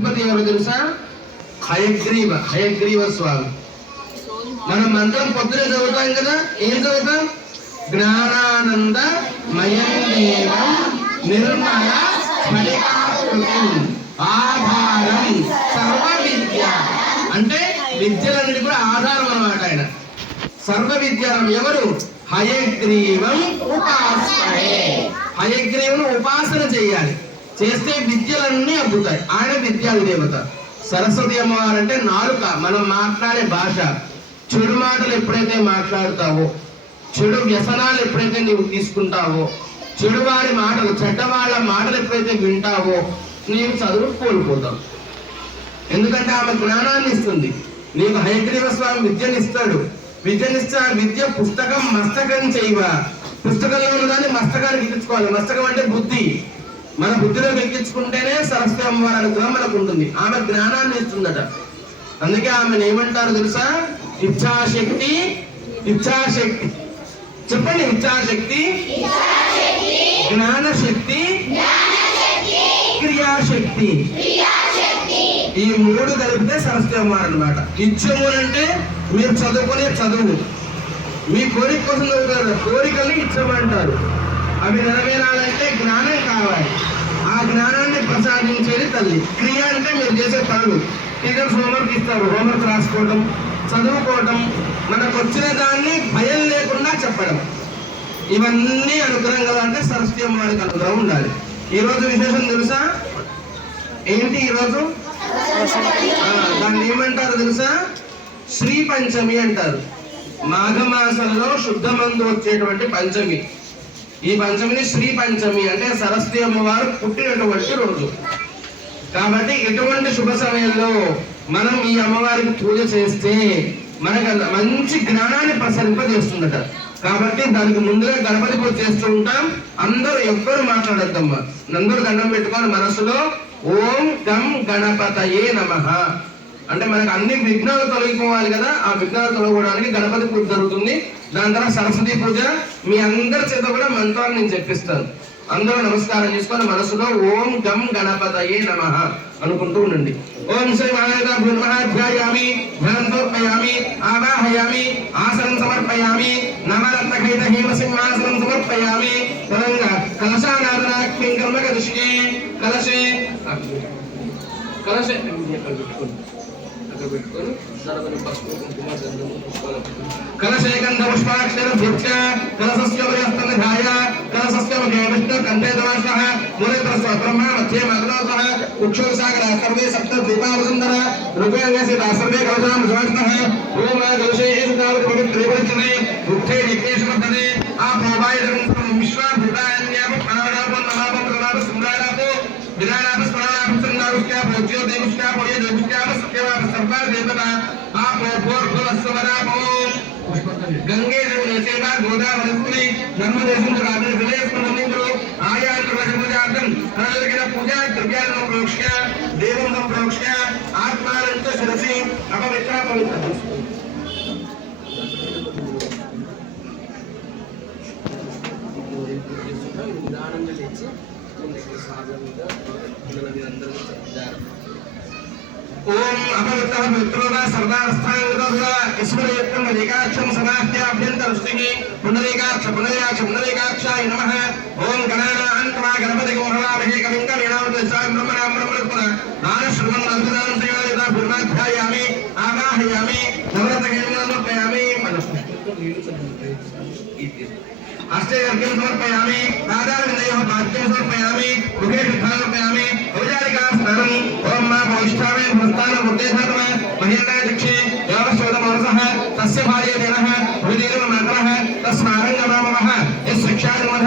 అధిపతి ఎవరు తెలుసా? హయగ్రీవ స్వామి. మనం మంత్రం పొద్దునే చదువుతాం కదా, ఏం చదువుతాం? జ్ఞానానంద మయం దేవం నిర్మల స్ఫటికాకృతిం ఆధారం సర్వ విద్య. అంటే విద్యలన్నిటి కూడా ఆధారం అన్నమాట ఆయన. సర్వ విద్యానం ఎవరు? హయగ్రీవం ఉపాసనే. హయగ్రీవును ఉపాసన చేయాలి, చేస్తే విద్యలన్నీ అబ్బుతాయి. ఆయన విద్యాది దేవత. సరస్వతి అమ్మవారు అంటే నాలుక, మనం మాట్లాడే భాష. చెడు మాటలు ఎప్పుడైతే మాట్లాడతావో, చెడు వ్యసనాలు ఎప్పుడైతే నీవు తీసుకుంటావో, చెడు వారి మాటలు, చెడ్డవాళ్ళ మాటలు ఎప్పుడైతే వింటావో, నీవు చదువు కోల్పోతావు. ఎందుకంటే ఆమె జ్ఞానాన్ని ఇస్తుంది. నీకు హయగ్రీవ స్వామి విద్యనిస్తాడు. విద్యనిస్తే ఆ విద్య పుస్తకం మస్తకం చేయవ. పుస్తకంలో ఉన్నదాన్ని మస్తకానికి ఎక్కించుకోవాలి. మస్తకం అంటే బుద్ధి. మన బుద్ధిలో ఎక్కించుకుంటేనే సరస్వతి అమ్మవారి అనుగ్రహం మనకు ఉంటుంది. ఆమె జ్ఞానాన్ని ఇస్తుందట. అందుకే ఆమెను ఏమంటారు తెలుసా? ఇచ్ఛాశక్తి. ఇచ్ఛాశక్తి చెప్పండి. ఇచ్ఛాశక్తి, జ్ఞానశక్తి, క్రియాశక్తి. ఈ మూడు కలిపితే సరస్వతి అమ్మవారు అన్నమాట. ఇచ్చము అంటే మీరు చదువుకునే చదువు, మీ కోరిక కోసం చదువుతారు. కోరికల్ని ఇచ్చమంటారు. అవి నెరవేరాలంటే జ్ఞానం కావాలి. ఆ జ్ఞానాన్ని ప్రసాదించేది తల్లి. క్రియ అంటే మీరు చేసే పనులు. టీచర్స్ హోంవర్క్ ఇస్తారు, హోంవర్క్ రాసుకోవడం, చదువుకోవడం, మనకు వచ్చిన దాన్ని భయం లేకుండా చెప్పడం. ఇవన్నీ అనుగ్రహం కదా అంటే సరస్వతి అమ్మవారికి అనుగ్రహం ఉండాలి. ఈ రోజు విశేషం తెలుసా? ఏంటి ఈరోజు? దాన్ని ఏమంటారు తెలుసా? శ్రీ పంచమి అంటారు. మాఘమాసంలో శుద్ధ మందు వచ్చేటువంటి పంచమి. ఈ పంచమిని శ్రీ పంచమి అంటే సరస్వతి అమ్మవారు పుట్టినటువంటి రోజు. కాబట్టి ఇటువంటి శుభ సమయంలో మనం ఈ అమ్మవారికి పూజ చేస్తే మనకు మంచి జ్ఞానాన్ని ప్రసరింపజేస్తుందట. కాబట్టి దానికి ముందుగా గణపతి పూజ చేస్తూ ఉంటాం. అందరూ ఎవ్వరు మాట్లాడద్దమ్మా. అందరూ దండం పెట్టుకొని మనసులో ఓం గం గణపతయే నమః అంటే మనకు అన్ని విఘ్నాలు తొలగిపోవాలి కదా. ఆ విఘ్నాలు తొలగడానికి గణపతి పూజ జరుగుతుంది. దాని తర్వాత సరస్వతి పూజ. మీ అందరి చేత కూడా మంత్రాన్ని నేను చెప్పిస్తాను. అందరూ నమస్కారం చేసుకొని మనసులో ఓం గం గణపతయే నమః అనుకుంటూ ఉండండి. ఓం శ్రీ మహాదేవాయ నమః ధ్యాయామి, ధ్యానం సమర్పయామి, ఆవాహయామి, ఆసనం సమర్పయామి, నవరత్నఖైత హేమసింహాసనం సమర్పయామి. పరంగా కలశానాదనాగ్నిం కర్మకరిష్యే. కలశే కలశే పెట్టుకొని పసుపు కుంకుమ గంధము పుష్పాలు కలశే గంధ పుష్పాక్షరభ్యక్ష కలశస్య వయస్తనధాయ కలశస్య మధ్యే విష్ణు కంఠే దవాసః మూలేతరస్వ బ్రహ్మ మధ్యే మగ్నోసః ఉక్షోసాగర సర్వే సప్త ద్వీపావసుందర ఋగ్వేదస్య సర్వే కలశాం సువర్ణః ఓం కలశే ఏతావత్ పవిత్రే పరిచనే ఉత్థే నికేశవర్ధనే ఆ ప్రభాయదం విశ్వభూతాన్యామ ప్రాణాపో నమాపో నమాపో సుందరాపో విరాణాపో స్మరణాపో సంగారుష్ట్యా భోజ్యో దేవుష్ట్యా పోయే దేవుష్ట్యా సత్యవాప సర్వ దేవత ఆపో భోర్భువస్వరాపో గంగే సేవా గోదావరి నర్మదే సుందరాన్ని విలయస్మరణింద్రు ఆయాంత్రజాతం అనలిగిన పూజా ద్రవ్యాలను ప్రోక్ష్య దేవం ప్రోక్ష్య ఆత్మానంత శిరసి అపవిత్ర పవిత్ర నిదానంగా లేచి సాధనగా అందరూ ఓం అపవిత్ర పవిత్రోదా సర్వాస్థాంగోదా ఈశ్వరయుక్తం ఏకాక్షం సమాహ్యాభ్యంతరస్థితి పుండరీకాక్ష పుండరీకాక్ష పుండరీకాక్షాయ నమః. ఓం గణానాన్త్వా గణపతి గోహరామహే కవిం కవీనామృతస్వామి బ్రహ్మణాం బ్రహ్మణస్పద నానశ్రువం నందనాం సేవయతా పూర్ణాధ్యాయామి ఆవాహయామి నవరత్నకేంద్రం సమర్పయామి. అష్టైర్ఘ్యం సమర్పయామి. పాదారవిందయోః పాద్యం సమర్పయామి. ముఖే శుద్ధాం సమర్పయామి. ఔపచారికా స్నానం. ఓం మా భవిష్ఠామే భ్రస్తానం ఉద్దేశాత్మ మహేంద్రాయ దీక్షే యోగశోధమనసః తస్య భార్యేనః హృదయేన మాతరః తస్మారంగమామః యశిక్షానుమః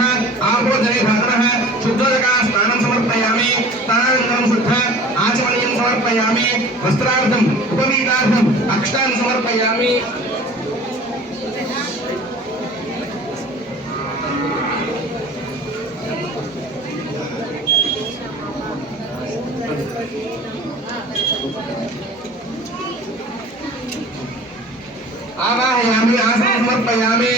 ఆపోదనే భాతరః శుద్ధోదకా స్నానం సమర్పయామి. స్నానానంతరం శుద్ధ ఆచమనీయం సమర్పయామి. వస్త్రార్థం ఉపవీతార్థం అక్షతాన్ సమర్పయామి. ఆవాహయామి ఆసనం సమర్పయామి.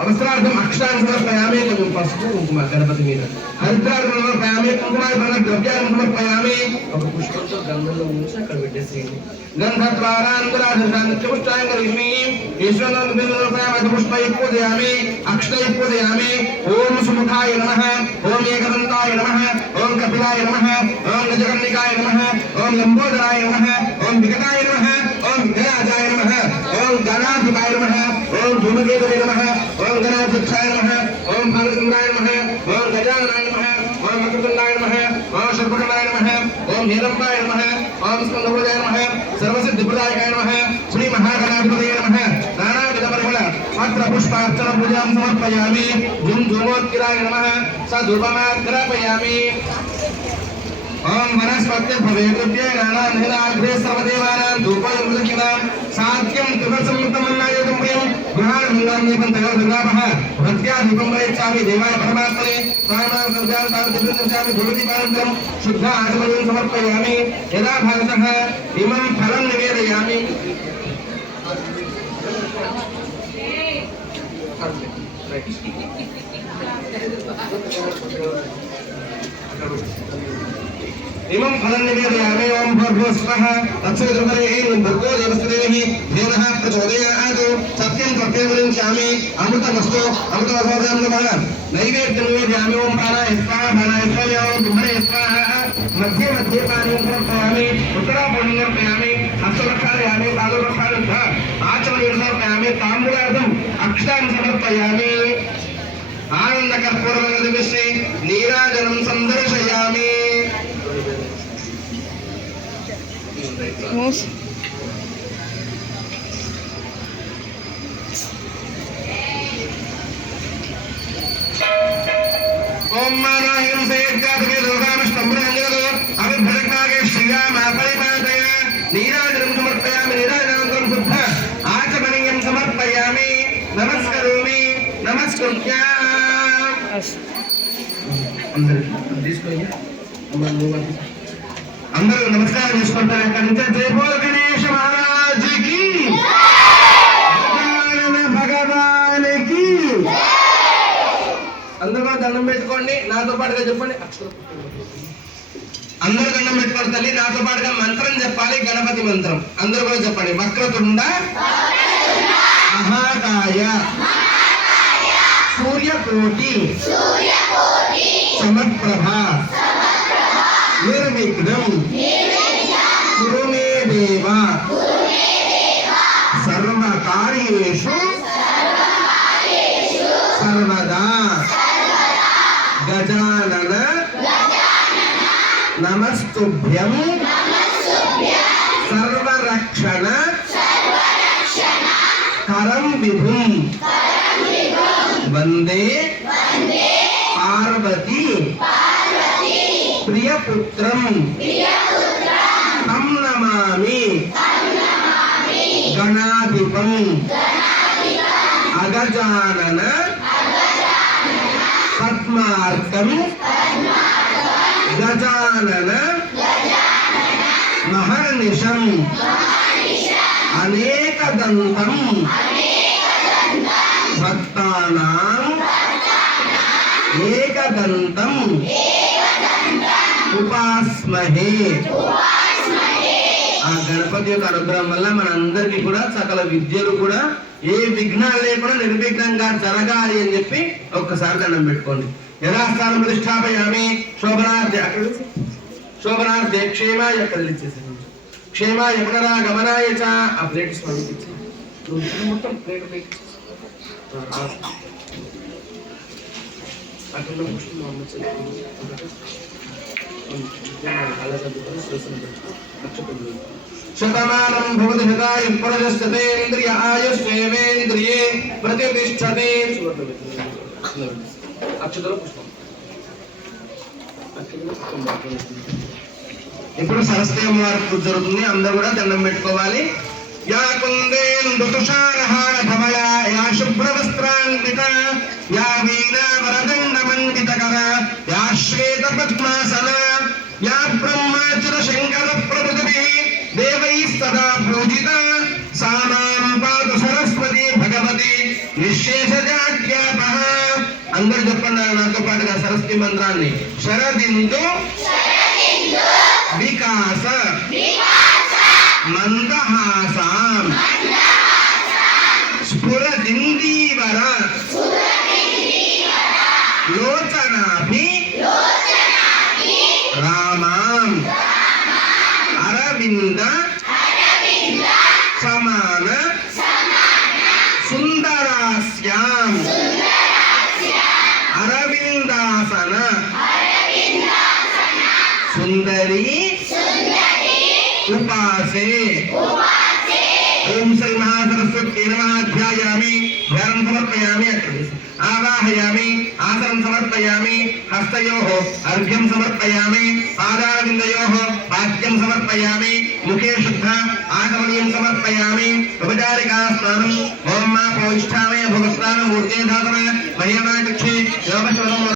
అవసరార్థం అక్షరాన్ని సమర్పయామి. కొంచెం పసుపు కుంకుమ గణపతి మీద. హరిద్రార్థం సమర్పయామి. కుంకుమార్పణ ద్రవ్యాన్ని సమర్పయామి. ఒక పుష్పంతో గంధంలో ఉంచి అక్కడ పెట్టేసేయండి. గంధద్వారాంతరాధృష్టాంగరిమి ఈశ్వరపుష్పై పూజయామి. అక్షతై పూజయామి. ఓం సుముఖాయ నమః. ఓం ఏకదంతాయ నమః. ఓం కపిలాయ నమః. ఓం గజకర్ణికాయ నమః. ఓం లంబోదరాయ నమః. ఓం వికటాయ నమః. ఓం విఘ్నరాజాయ నమః. ఓం గణాధిపాయ నమః. ఓం ధూమకేతువే నమః. ఓం గణాధ్యక్షాయ నమః. ఓం భారచంద్రాయ నమః. ఓం గజాననాయ నమః. ఓం మకరతుండాయ నమః. ఓం శర్పకర్ణాయ నమః. ఓం నీలంబాయ నమః. ఓం స్కందభుజాయ నమః. సర్వసిద్ధిప్రదాయకాయ నమః. శ్రీ మహాగణాధిపతయే నమః. నానావిధ పరిమళ పత్ర పుష్పార్చన పూజాం సమర్పయామి. ధూమ్ ధూమోత్కిరాయ నమః. సధూపమాగ్రపయామి. ఓం వనస్పత్యర్భవేకృత్యే నానానిహిలాగ్రే సర్వదేవానాం ధూపయముదకినాం సాధ్యం త్రివత్సమృతమన్నాయుధం ప్రియం గృహాణమంగళం దీపం తయోర్దుర్గాపః భక్త్యా దీపం ప్రయచ్ఛామి దేవాయ పరమాత్మనే ప్రాణాం సంధ్యాం తారతిర్దర్శయామి ధూపదీపానంతరం శుద్ధ ఆచమనం సమర్పయామి. యదా భాగతః ఇమం ఫలం నివేదయామి. इमं फलं निवेदयामि. ओम भूर्भुवस्वः तत्सवितुर्वरेण्यं भर्गो देवस्य धेनः प्रचोदयात्. सत्यं सत्यं वदिष्यामि. अमृतमस्तु अमृतमस्तु नमः. नैवेद्यं निवेदयामि. ओम प्राणाय स्वाहा प्राणाय स्वाहा. ओम ब्रह्मणे स्वाहा. मध्ये मध्ये पानीयं समर्पयामि. उत्तरापूर्णं समर्पयामि. हस्तरक्षालयामि. पादरक्षालयः आचमनीयं समर्पयामि. ताम्बूलार्थम् अक्षतां समर्पयामि. आनन्दकर्पूरमगदिविश्वे नीराजनं सन्दर्शयामि. ओम मानवहिं सेज्जातके दुर्गामष्टम्बरञ्जनो अभिभ्रजनागे श्रीरामापरिपादय नीराजनं समर्पयामि. नीराजनं शुद्ध आचमनीयं समर्पयामि. नमस्करोमि नमस्कृत्य అందరూ నమస్కారం చేసుకుంటారు. ఇక్కడ నుంచి జై బోల్ గణేష్ మహారాజ్ కి, భగవానికి. అందరూ దండం పెట్టుకోండి. నాతో పాటుగా చెప్పండి. అందరూ దండం పెట్టుకోండి. తల్లి నాతో పాటుగా మంత్రం చెప్పాలి. గణపతి మంత్రం అందరూ కూడా చెప్పండి. వక్రతుండ మహాకాయ సూర్యకోటి సమప్రభ నిర్విఘ్నం కురు మే దేవ సర్వకార్యేషు సర్వదా. గజానన నమస్తుభ్యం సర్వరక్షణ కరం విభుం వందే పార్వతీ ప్రియపుత్రం తం నమామి. గణాధిపం అగజానన పద్మార్కం గజానన మహర్నిశం అనేకదంతం భక్తానాం ఏకదంతం ఉపాస్మహే. ఆ గణపతి యొక్క అనుగ్రహం వల్ల మనందరికీ కూడా సకల విద్యలు కూడా ఏ విఘ్నాలు లేకుండా నిర్విఘ్నంగా జరగాలి అని చెప్పి ఒక్కసారి దండం పెట్టుకోండి. యథాస్థానం ప్రతిష్టాపయామి. శోభనార్థే క్షేమాయ కలిచేసాను. క్షేమాయ పునరాగమనాయ చ. ఆ ప్లేట్స్ పంపించి మొత్తం ప్లేట్ అక్కడ శతమానం భవతి శతాయ పునరస్తేంద్రియ ఆయుష్యేంద్రియే ప్రతిష్ఠతే. అక్షతల పుష్పం. ఇప్పుడు సరస్వతి అమ్మవారి పూజ జరుగుతుంది. అందరూ కూడా దండం పెట్టుకోవాలి. या कुन्देन्दुतुषारहार धवला या शुभ्रवस्त्रान्विता या वीणावरदण्डमण्डितकरा या श्वेतपद्मासना या ब्रह्माच्युतशङ्करप्रभृतिभिः देवैः सदा पूजिता सा मां पातु सरस्वती भगवती निःशेषजाड्य మంత్రాన్ని. శరదిందు వికాస మందహాసాం స్ఫురదిందీవర లోచనాభి రామాం అరవింద సమాన సుందరాస్యాం అరవిందాసన సుందరి ఉపాసే. ఓం శ్రీ మహాసరస్వతి నమః. ధ్యాయామి, ధ్యానం సమర్పయామి, ఆవాహయామి, ఆసనం సమర్పయామి, హస్తయోః అర్ఘ్యం సమర్పయామి, పాదారవిందయోః పాద్యం సమర్పయామి, ముఖే శుద్ధ ఆచమనీయం సమర్పయామి, ఉపచారికా స్నానం. ఓం మా పౌష్ఠామయ భగస్నానం ఊర్జే ధాతన మహ్యమాచక్షే యోగశ్వరం